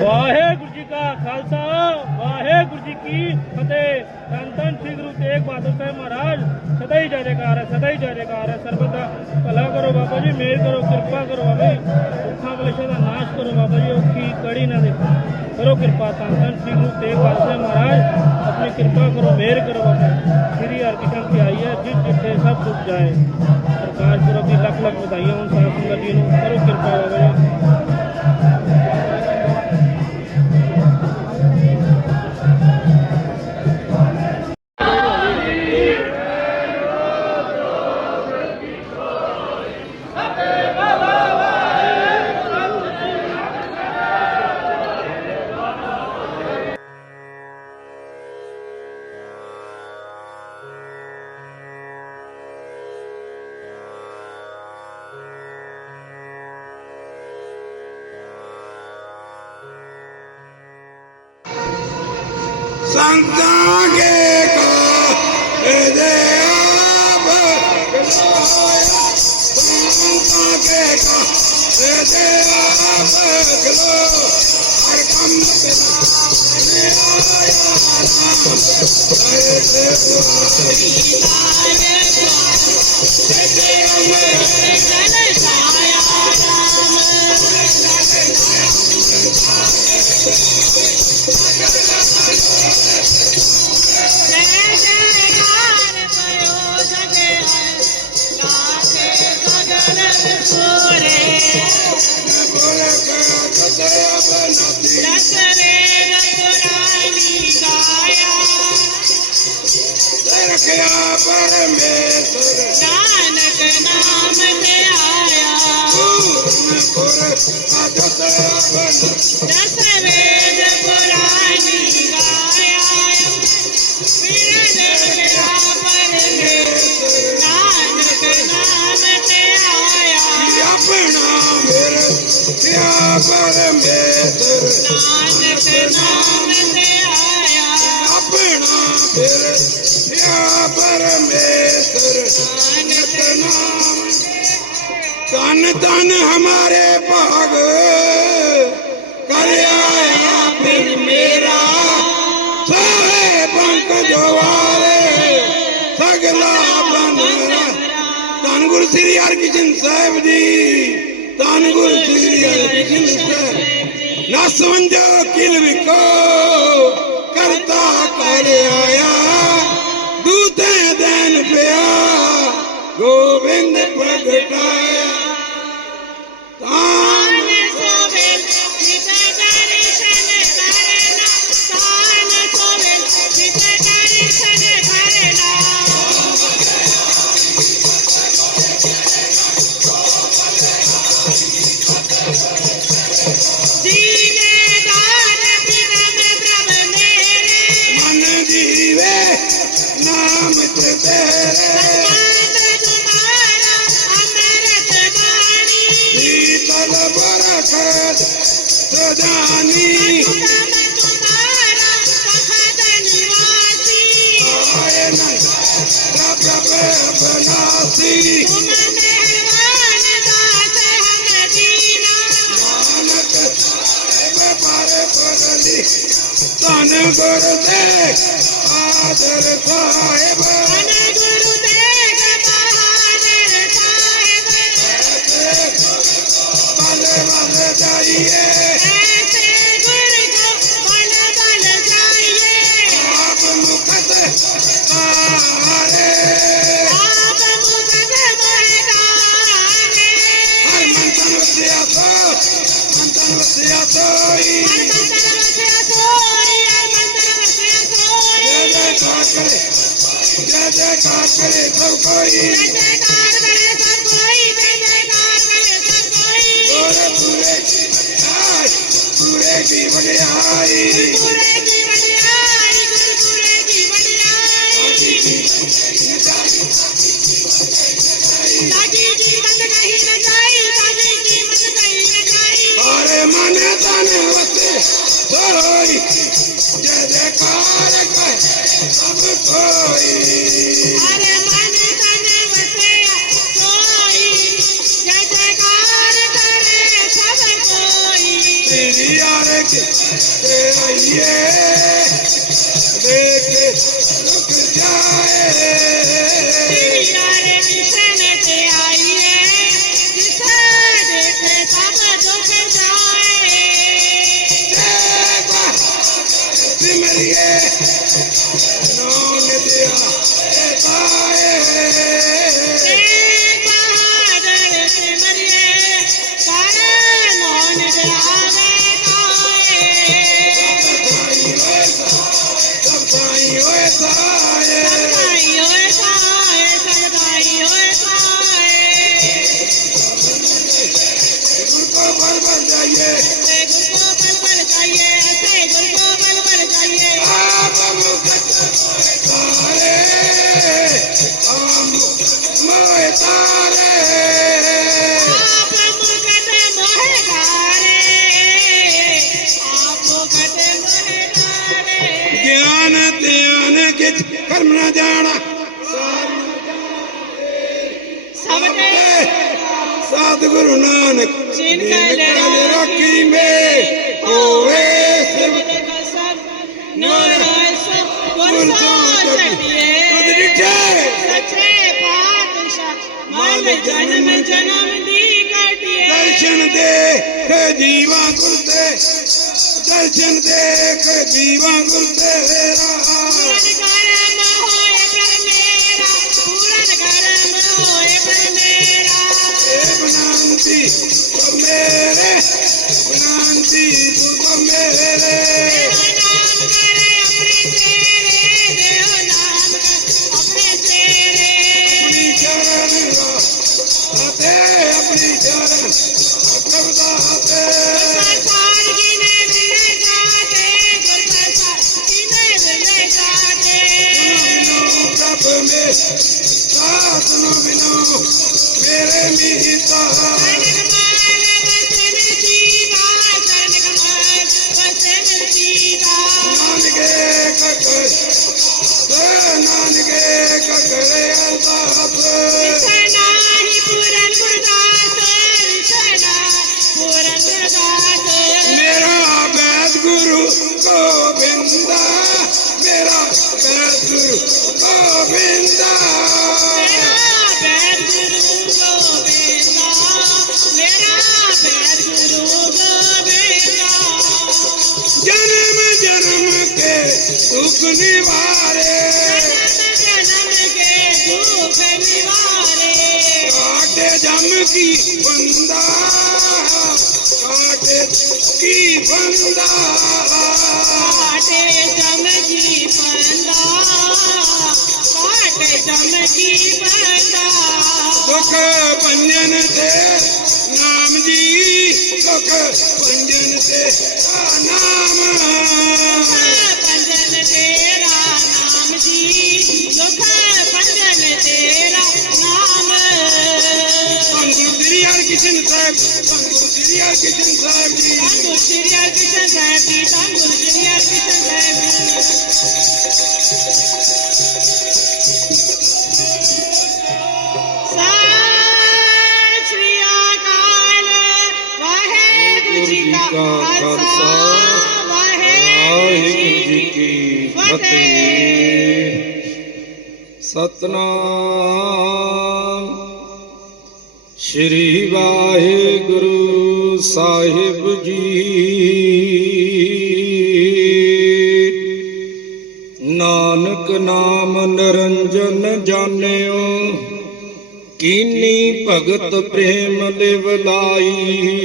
ਵਾਹਿਗੁਰੂ ਜੀ ਕਾ ਖਾਲਸਾ, ਵਾਹਿਗੁਰੂ ਜੀ ਕੀ ਫਤਿਹ। ਧੰਨ ਸ੍ਰੀ ਗੁਰੂ ਤੇਗ ਬਹਾਦਰ ਸਾਹਿਬ ਮਹਾਰਾਜ। ਸਦਾ ਹੀ ਜੈਕਾਰ ਹੈ, ਸਦਾ ਹੀ ਜੈਕਾਰ ਹੈ। ਸਰਬਤ ਭਲਾ ਕਰੋ ਬਾਬਾ ਜੀ ਮਿਹਰ ਕਰੋ, ਕਿਰਪਾ ਕਰੋ ਬਾਬਾ ਦੁੱਖਾਂ ਕਲੇਸ਼ਾਂ ਦਾ ਨਾਸ਼ ਕਰੋ ਬਾਬਾ ਜੀ ਔਖੀ ਕੜੀ ਨਾ ਦੇਖੋ। ਕਰੋ ਕਿਰਪਾ, ਧੰਨ ਸ੍ਰੀ ਗੁਰੂ ਤੇਗ ਬਹਾਦਰ ਸਾਹਿਬ ਮਹਾਰਾਜ। ਆਪਣੀ ਕਿਰਪਾ ਕਰੋ ਮਿਹਰ ਕਰੋ ਬਾਬਾ ਸ੍ਰੀ ਹਰਿਕ੍ਰਿਸ਼ਨ ਕੀ ਆਈ ਹੈ, ਜਿਸ ਜਿੱਥੇ ਸਭ ਕੁਝ ਜਾਏ। ਸਰਕਾਰ ਪੁਰਬ ਦੀ ਲੱਖ ਲੱਖ ਵਧਾਈਆਂ ਹੋਣ ਸਾਧ ਸੰਗਤ ਜੀ ਨੂੰ। ਕਰੋ ਕਿਰਪਾ ਬਾਬਾ ਜੀ। ਤਨ ਤਨ ਹਮਾਰੇ ਭਾਗ। ਕਰ ਆਇਆ ਫਿਰ ਮੇਰਾ। ਸਾਰੇ ਬੰਕ ਜਵਾਰੇ। ਸਗਲਾ ਧੰਨ ਗੁਰੂ ਸ੍ਰੀ ਹਰਿਕ੍ਰਿਸ਼ਨ ਸਾਹਿਬ ਜੀ। ਧੰਨ ਗੁਰੂ ਸ੍ਰੀ ਹਰਿਕ੍ਰਿਸ਼ਨ ਸਾਹਿਬ ਨਸਵੰਜੋ ਕਿਲ ਵਿਕੋ। ਕਰਤਾ ਕਰ ਆਇਆ। ਆਦਰ ਸਾਹਿਬ ਦੀਵਾ ਗੁਰ ਤੇ ਦਰਸ਼ਨ ਦੇਖ ਦੀਵਾ ਗੁਰ ਤੇਰਾ। ਮੇਰੇ ਬਨਾਂਤੀ ਮੇਰੇ। ਬਨਾਂਤੀ मेरे ਦੁੱਖ ਨਿਵਾਰੇ। ਜਨਮ ਕੇ ਦੁੱਖ ਨਿਵਾਰੇ ਕਾਟੇ ਜਮ ਕੀ ਬੰਦਾ ਕਾਟੇ ਕੀ ਬੰਦਾ। ਕਾਟੇ ਜਮ ਕੀ ਬੰਦਾ ਕਾਟੇ ਜਮ ਕੀ ਬੰਦਾ। ਦੁੱਖ ਪੰਜਨ ਤੇ ਨਾਮ ਜੀ ਦੁੱਖ ਪੰਜਨ ਤੇ ਨਾਮ। ਸ੍ਰੀ ਹਰਿਕ੍ਰਿਸ਼ਨ ਸਾਹਿਬ ਧੰਨ ਗੁਰੂ ਸ੍ਰੀ ਹਰਿਕ੍ਰਿਸ਼ਨ ਸਾਹਿਬ ਜੀ ਧੰਨ ਸ਼੍ਰੀ ਹਰਿਕ੍ਰਿਸ਼ਨ ਸਾਹਿਬ ਜੀ ਧੰਨ ਗੁਰੂ ਸ਼੍ਰੀ ਹਰਿਕ੍ਰਿਸ਼ਨ ਸਾਹਿਬ ਜੀ ਸਤਿ ਸ਼੍ਰੀ ਅਕਾਲ ਵਾਹਿਗੁਰੂ ਜੀ ਕਾ ਖਾਲਸਾ ਵਾਹਿਗੁਰੂ ਜੀ ਕੀ ਫਤਿਹ ਸਤਨਾਮ ਸਾਹਿਬ ਜੀ। ਨਾਨਕ ਨਾਮ ਨਿਰੰਜਨ ਜਾਣਿਓ, ਕੀਨੀ ਭਗਤ ਪ੍ਰੇਮ ਲਿਵ ਲਾਈ।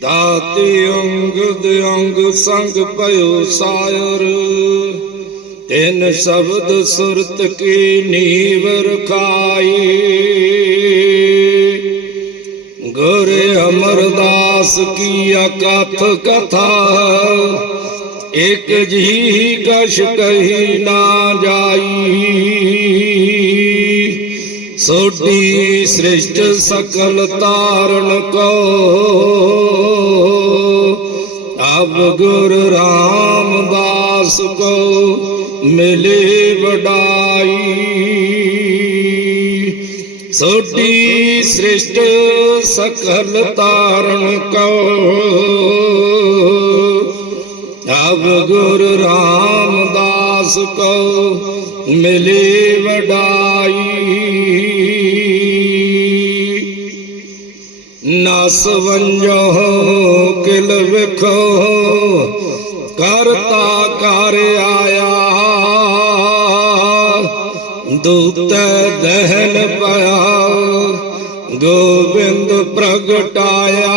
ਦਾਤੇ ਦੇ ਅੰਗ ਸੰਗ ਭਇਓ ਸਾਇਰ, ਤਿਨ ਸ਼ਬਦ ਸੁਰਤ ਕੀ ਨੀਵ ਰਖਾਈ ਗੁਰ ਅਮਰਦਾਸ ਕੀ ਅਕਥ ਕਥਾ ਇਕ ਜੀ ਕਛ ਕਹੀ ਨਾ ਜਾਈ। ਸੋਢੀ ਸ੍ਰਿਸ਼ਟ ਸਕਲ ਤਾਰਨ ਕੋ। ਅਬ ਗੁਰ ਰਾਮਦਾਸ ਕੋ ਮਿਲੇ ਵਡਾਈ। ਸੋਢੀ ਸ੍ਰਿਸ਼ਟ ਸਕਲ ਤਾਰਨ ਕਉ। ਅਬ ਗੁਰ ਰਾਮਦਾਸ ਕਉ, ਮਿਲੇ ਵਡਾਈ। ਨਸ ਵੰਜੋ ਕਿਲ ਵਿਖੋ, ਕਰਤਾ ਕਰ ਆਇਆ। ਦੂਤ ਦਹਨ ਪਿਆ ਗੋਬਿੰਦ ਪ੍ਰਗਟਾਇਆ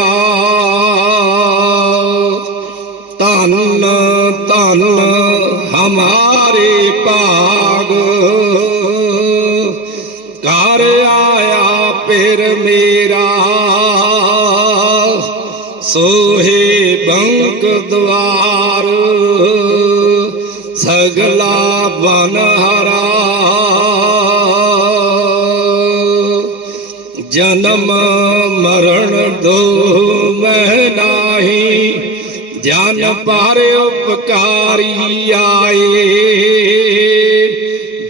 ਜਨ ਪਰ ਉਪਕਾਰੀ ਆਏ।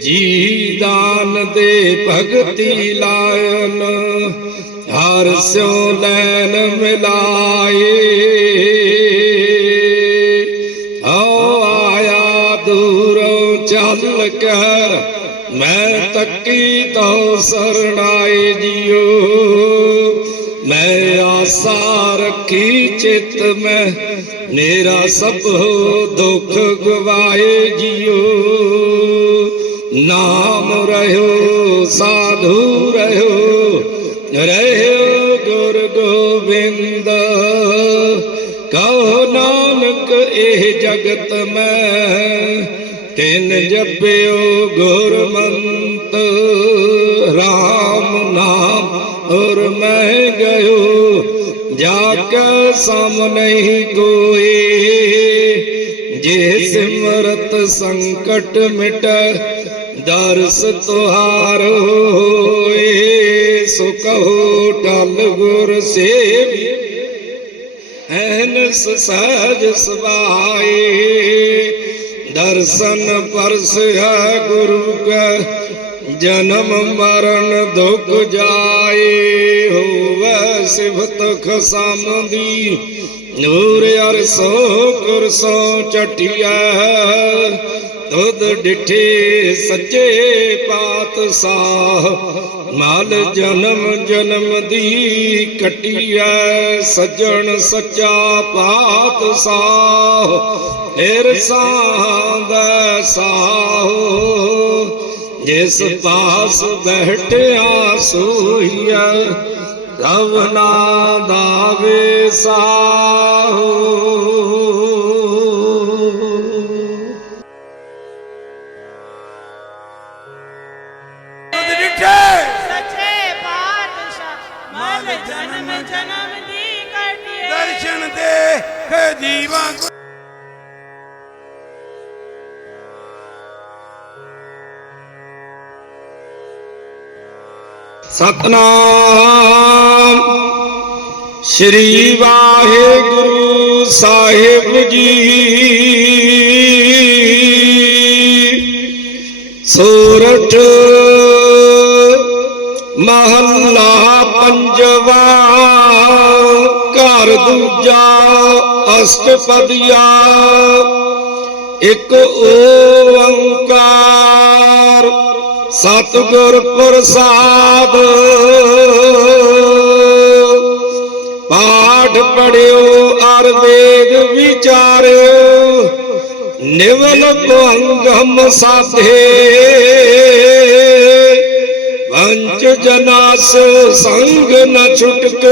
ਜੀ ਦਾਨ ਦੇ ਭਗਤੀ ਲਾਇਨ ਹਰ ਸਿਉ ਲੈਨ ਮਿਲਾਏ। ਆਓ ਆਇਆ ਦੂਰੋਂ ਚੱਲ ਕੇ ਮੈਂ ਤੱਕੀ ਤੋ ਸਰਣਾਏ ਜੀਓ। ਮੈਂ ਆਸਾ ਰੱਖੀ ਚਿਤ ਮੈਂ ਮੇਰਾ ਸਭ ਦੁੱਖ ਗਵਾਏ ਜਿਉ ਨਾਮ ਰਹਿਓ, ਸਾਧੂ ਰਹਿਓ ਰਹਿਓ ਗੁਰ ਗੋਬਿੰਦ। ਕਹੋ ਨਾਨਕ, ਇਹ ਜਗਤ ਮੈਂ ਤਿਨ ਜਪਿਓ ਗੁਰਮੰਤ। ਕੇ ਸਮ ਨਹੀਂ ਕੋਏ ਜੇ ਸਿਮਰਤ ਸੰਕਟ ਮਿਟ ਦਰਸ ਤੁਹਾਰ ਹੋਏ, ਸੋ ਕਹੋ ਟਲ ਗੁਰ ਸੇਵੀ, ਐਨਸ ਸਹਜ ਸਵਾਏ ਦਰਸ਼ਨ ਪਰਸ ਹੈ ਗੁਰੂ ਕਾ ਜਨਮ ਮਰਨ ਦੁਖ ਜਾਏ ਹੋਵੇ ਸਿਫਤ ਖਸਮ ਦੀ ਨੂਰ ਅਰਸੋ ਕੁਰਸੋ ਚਟਿਆ ਤੁਧ ਡਿਠੇ ਸੱਚੇ ਪਾਤਸ਼ਾਹ। ਮਾਲ ਜਨਮ ਜਨਮ ਦੀ ਕਟਿਐ ਸੱਜਣ ਸੱਚਾ ਪਾਤਸ਼ਾਹ। ਇਰਸਾਂ ਦਾ ਸਾਹੋ। ਜਿਸ ਪਾਸ ਬੈਠਿਆ ਸੋਈਆ ਰਵਨਾ ਦਾਵੇ ਸਾਹੋ। ਸੱਚੇ ਪਾਤਸ਼ਾਹ ਮਨ ਜਨਮ ਜਨਮ ਦੀ ਕਟਿਏ ਦਰਸ਼ਨ ਦੇ ਜੀਵਾਂ ਸਤਨਾਮ। ਸ੍ਰੀ ਵਾਹਿਗੁਰੂ ਸਾਹਿਬ ਜੀ। ਸੋਰਠ ਮਹੱਲਾ ਪੰਜਵਾ ਘਰ ਦੂਜਾ ਅਸ਼ਟਪਦੀਆ। ਇੱਕ ਓੰਕਾਰ ਸਤਿਗੁਰ ਪ੍ਰਸਾਦ। ਪਾਠ ਪੜਿਓ ਅਰ ਵੇਦ ਵਿਚਾਰਿਓ, ਨਿਵਲ ਭੰਗਮ ਸਾਧੇ। ਵੰਚ ਜਨਾਸ ਸੰਗ ਨ ਛੁਟਕ,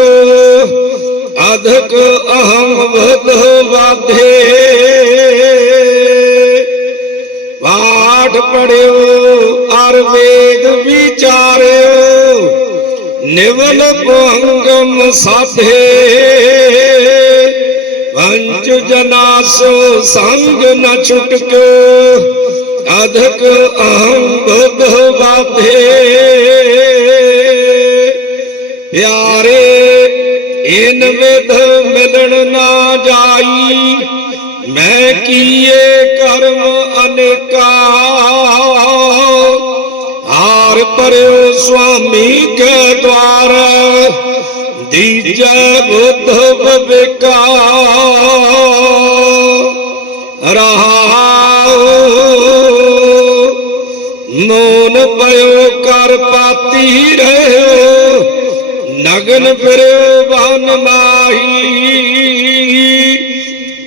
ਅਧਕ ਅਹਮ ਵਧ ਵਾਧੇ। ਪਾਠ ਪੜਿਓ ਅਰ ਵਿਚਾਰਿਓ, ਨਿਵਲ ਭੰਗਮ ਸਾਧੇ। ਵੰਚ ਜਨਾਸ ਸੰਗ ਨ ਛੁਟਕ, ਅਧਕ ਅਹੰ ਬੁੱਧ ਬਾਧੇ ਪਿਆਰੇ, ਇਨ ਵਿਧ ਮਿਲਣ ਨਾ ਜਾਈ, ਮੈਂ ਕੀਏ ਕਰਮ ਅਨੇਕਾ। ਹਾਰ ਪਰਿਓ ਸੁਆਮੀ ਕੇ ਦਵਾਰ। ਦੀਜੈ ਬੁੱਧ ਬਵੇਕਾ ਰਹਾਉ। ਮੋਨ ਪਇਓ ਕਰ ਪਾਤੀ ਰਹਿਓ। ਨਗਨ ਫਿਰਿਓ ਬਨ ਮਾਹੀ।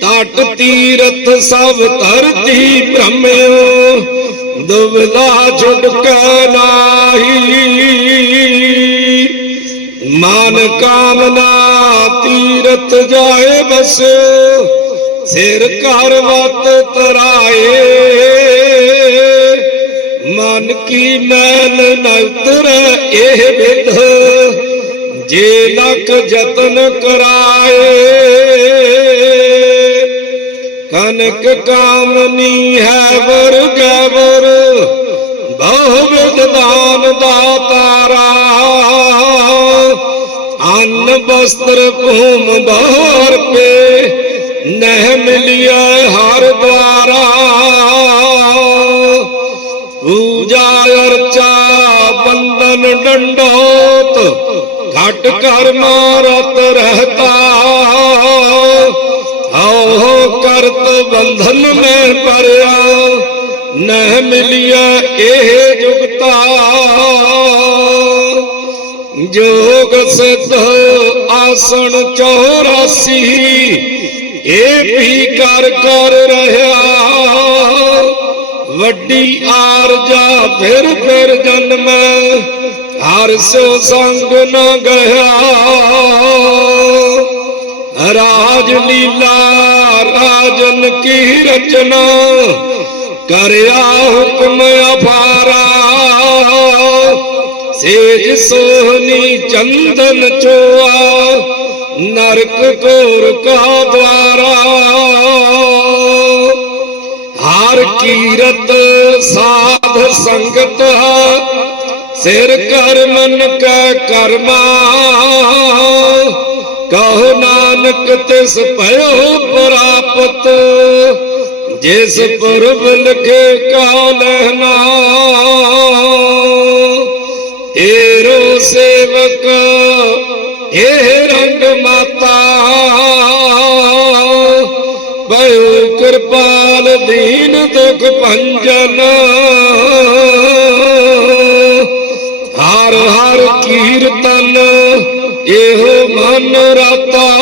ਤਟ ਤੀਰਥ ਸਭ ਧਰਤੀ ਭ੍ਰਮਿਓ। ਦੁਬਲਾ ਛੁਟਕ ਨਾਹੀ ਮਨ ਕਾਮਨਾ ਤੀਰਥ ਜਾਏ ਬਸ, ਸਿਰ ਘਰ ਵਤ ਤਰਾਏ। ਮਨ ਕੀ ਮੈਲ ਨ ਉਤਰੈ ਇਹ ਵਿਧ ਜੇ ਲਖ ਯਤਨ ਕਰਾਏ। ਕਨਕ ਕਾਮਨੀ ਹੈ ਵਰ ਗਵਰ ਬਹੁ ਵਿਦ ਦਾਨ ਦਾਤਾਰਾ, ਅੰਨ ਬਸਤਰ ਭੂਮ ਬਹੁਰ ਪੇ ਨਹਿ ਮਿਲਿਆ ਹਰ ਦੁਆਰਾ। ਪੂਜਾ ਅਰਚਾ ਬੰਦਨ ਡੰਡੋਤ, ਘਟ ਕਰ ਮਾਰਤ ਰਹਤਾ। ਆਓ ਕਰਤ ਬੰਧਨ ਮੈਂ ਪਰਿਆ ਨਹਿ ਮਿਲਿਆ ਇਹ ਜੁਗਤਾ ਜੋਗ ਸਿੱਧ ਆਸਣ 84 ਇਹ ਵੀ ਕਰ ਕਰ ਰਹਾ ਵੱਡੀ ਆਰਜਾ ਫਿਰ ਫਿਰ ਜਨਮ, ਹਰ ਸੋ ਸੰਗ ਨਾ ਗਿਆ ਰਾਜ ਲੀਲਾ, ਰਾਜਨ ਕੀ ਰਚਨਾ ਕਰਿਆ ਹੁਕਮ ਅਫਾਰਾ ਸੇਜ ਸੋਹਣੀ ਚੰਦਨ ਚੋਆ, ਨਰਕ ਕੋਰ ਕਾ ਦਵਾਰਾ। ਹਰ ਕੀਰਤ ਸਾਧ ਸੰਗਤ ਸਿਰ ਕਰ ਮਨ ਕੈ ਕਰਮਾ। ਕਹੋ ਨਾਨਕ ਤਿਸ ਭਇਓ ਪ੍ਰਾਪਤ ਜਿਸ ਪੁਰਬ ਲਖੇ ਕਾਲਹਨਾ ਏਰੋ ਸੇਵਕ, ਇਹ ਰੰਗ ਮਾਤਾ, ਭਇਓ ਕਿਰਪਾਲ ਦੀਨ ਦੁਖ ਭੰਜਨ, ਹਰ ਹਰ ਕੀਰਤਨ, ਇਹੋ ਮਨ ਰਾਤਾ।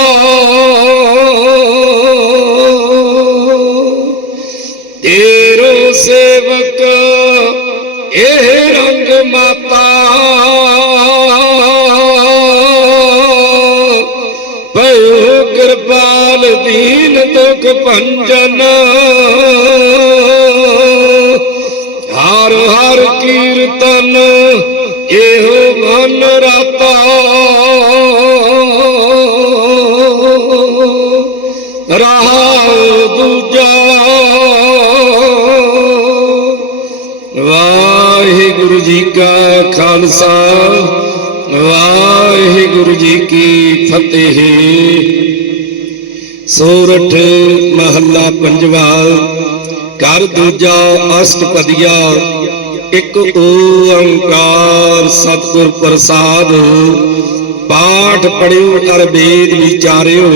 ਭੰਜਨ। ਹਰ ਹਰ ਕੀਰਤਨ ਇਹੋ ਮਨ ਰਤਾ। ਰਹਾਉ ਦੂਜਾ। ਵਾਹਿਗੁਰੂ ਜੀ ਕਾ ਖਾਲਸਾ, ਵਾਹਿਗੁਰੂ ਜੀ ਕੀ ਫਤਿਹ। ਸੋਰਠ ਮਹੱਲਾ ਪੰਜਵਾ ਕਰ ਦੂਜਾ ਅਸ਼ਟਪਦੀਆ, ਇੱਕ ਓੰਕਾਰ ਸਤਿਗੁਰ ਪ੍ਰਸਾਦ। ਪਾਠ ਪੜਿਓ ਅਰ ਵੇਦ ਵਿਚਾਰਿਓ,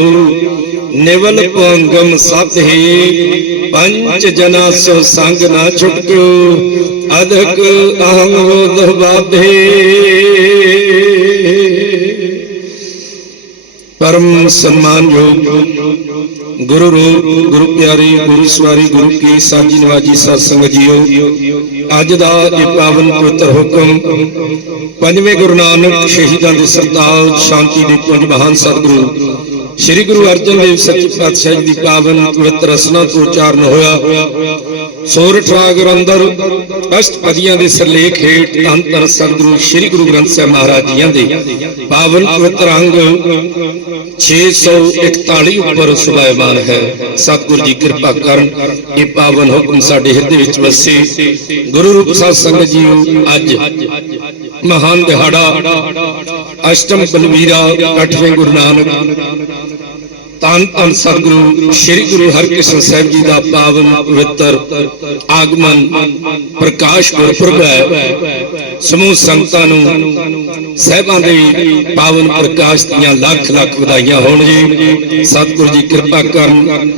ਨਿਵਲ ਭੰਗਮ ਸਤ ਹੈ ਪੰਚ ਜਨਾ ਸੋ ਸੰਗ ਨਾ ਛੁਟਕਿਓ ਅਧਕ ਅਹੰ ਹੋਦ ਬਾਧੇ ਪਰਮ ਸਨਮਾਨਯੋਗ ਗੁਰੂ ਰੂਪ, ਗੁਰੂ ਪਿਆਰੀ, ਗੁਰੂ ਸਵਾਰੀ, ਗੁਰੂ ਕੀ ਸਾਂਝੀ ਨਵਾਜੀ ਸਾਧ ਸੰਗਤ ਜੀਓ, ਅੱਜ ਦਾ ਇਹ ਪਾਵਨ ਪਵਿੱਤਰ ਹੁਕਮ ਪੰਜਵੇਂ ਗੁਰੂ ਨਾਨਕ ਸ਼ਹੀਦਾਂ ਦੇ ਸਰਤਾਜ ਸ਼ਾਂਤੀ ਦੇ ਪੁੰਜ ਮਹਾਨ ਸਤਿਗੁਰੂ, ਸ੍ਰੀ ਗੁਰੂ ਅਰਜਨ ਦੇਵ ਸੱਚੇ ਪਾਤਸ਼ਾਹ ਜੀ ਦੀ ਪਾਵਨ ਪਵਿੱਤਰ ਰਸਨਾ ਤੋਂ ਉਚਾਰਨ ਹੋਇਆ। ਸੋਰਠ ਰਾਗ ਅੰਦਰ ਅਸ਼ਟਪਦੀਆਂ ਦੇ ਸਰਲੇਖ ਹੇਠ ਧੰਨ ਧੰਨ ਸਤਿਗੁਰੂ ਸ੍ਰੀ ਗੁਰੂ ਗ੍ਰੰਥ ਸਾਹਿਬ ਮਹਾਰਾਜ ਜੀਆਂ ਦੇ। ਪਾਵਨ ਪਵਿੱਤਰ ਅੰਗ 641 ਉੱਪਰ ਸੁਭਾਇਮਾਨ ਹੈ। ਸਤਿਗੁਰੂ ਜੀ ਕਿਰਪਾ ਕਰਨ, ਇਹ ਪਾਵਨ ਹੁਕਮ ਸਾਡੇ ਹਿਰਦੇ ਵਿੱਚ ਵਸੇ। ਗੁਰੂ ਰੂਪ ਸਾਧ ਸੰਗਤ ਜੀਓ, ਅੱਜ ਮਹਾਨ ਦਿਹਾੜਾ, ਅਸ਼ਟਮ ਬਲਵੀਰਾ 8ਵੇਂ ਗੁਰੂ ਨਾਨਕ। ਧੰਨ ਧੰਨ ਸਤਿਗੁਰੂ, ਸ੍ਰੀ ਗੁਰੂ ਹਰਕ੍ਰਿਸ਼ਨ ਸਾਹਿਬ ਜੀ ਦਾ ਪਾਵਨ, ਪਵਿੱਤਰ ਆਗਮਨ ਪ੍ਰਕਾਸ਼ ਗੁਰਪੁਰਬ ਹੈ। ਸਮੂਹ ਸੰਗਤਾਂ ਨੂੰ, ਸਹਿਬਾਂ ਦੇ ਪਾਵਨ ਪ੍ਰਕਾਸ਼ ਦੀਆਂ ਲੱਖ ਲੱਖ ਵਧਾਈਆਂ ਹੋਣ ਜੀ। ਸਤਿਗੁਰੂ ਜੀ ਕਿਰਪਾ ਕਰਨ,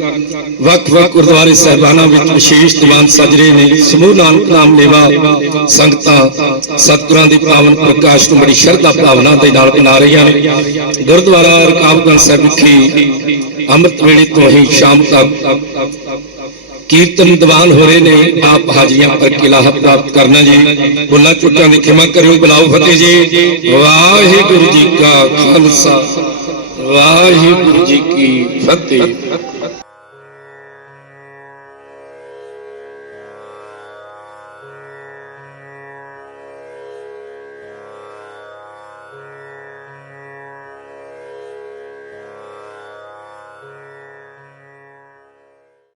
ਵੱਖ ਵੱਖ ਗੁਰਦੁਆਰੇ ਸਹਿਬਾਨਾਂ ਵਿੱਚ ਵਿਸ਼ੇਸ਼ ਦੀਵਾਨ ਸਜ ਰਹੇ ਨੇ। ਸਮੂਹ ਨਾਨਕ ਨਾਮ ਲੇਵਾ ਸੰਗਤਾਂ ਸਤਿਗੁਰਾਂ ਦੇ ਪਾਵਨ ਪ੍ਰਕਾਸ਼ ਨੂੰ ਬੜੀ ਸ਼ਰਧਾ ਭਾਵਨਾ ਦੇ ਨਾਲ ਮਨਾ ਰਹੀਆਂ ਨੇ। ਗੁਰਦੁਆਰਾ ਰਕਾਬਗੰਜ ਸਾਹਿਬ ਵਿਖੇ ਅੰਮ੍ਰਿਤ ਵੇਲੇ ਤੋਂ ਹੀ ਸ਼ਾਮ ਤੱਕ ਕੀਰਤਨ ਦੀਵਾਨ ਹੋ ਰਹੇ ਨੇ ਆਪ ਹਾਜ਼ਰੀਆਂ ਪਰ ਕਿਲਾਹ ਪ੍ਰਾਪਤ ਕਰਨਾ ਜੀ ਬੁੱਲਾ ਚੁੱਕਾਂ ਦੀ ਖਿਮਾ ਕਰਿਓ ਬੁਲਾਓ ਫਤਿਹ ਜੀ ਵਾਹਿਗੁਰੂ ਜੀ ਕਾ ਖਾਲਸਾ ਵਾਹਿਗੁਰੂ ਜੀ ਕੀ ਫਤਿਹ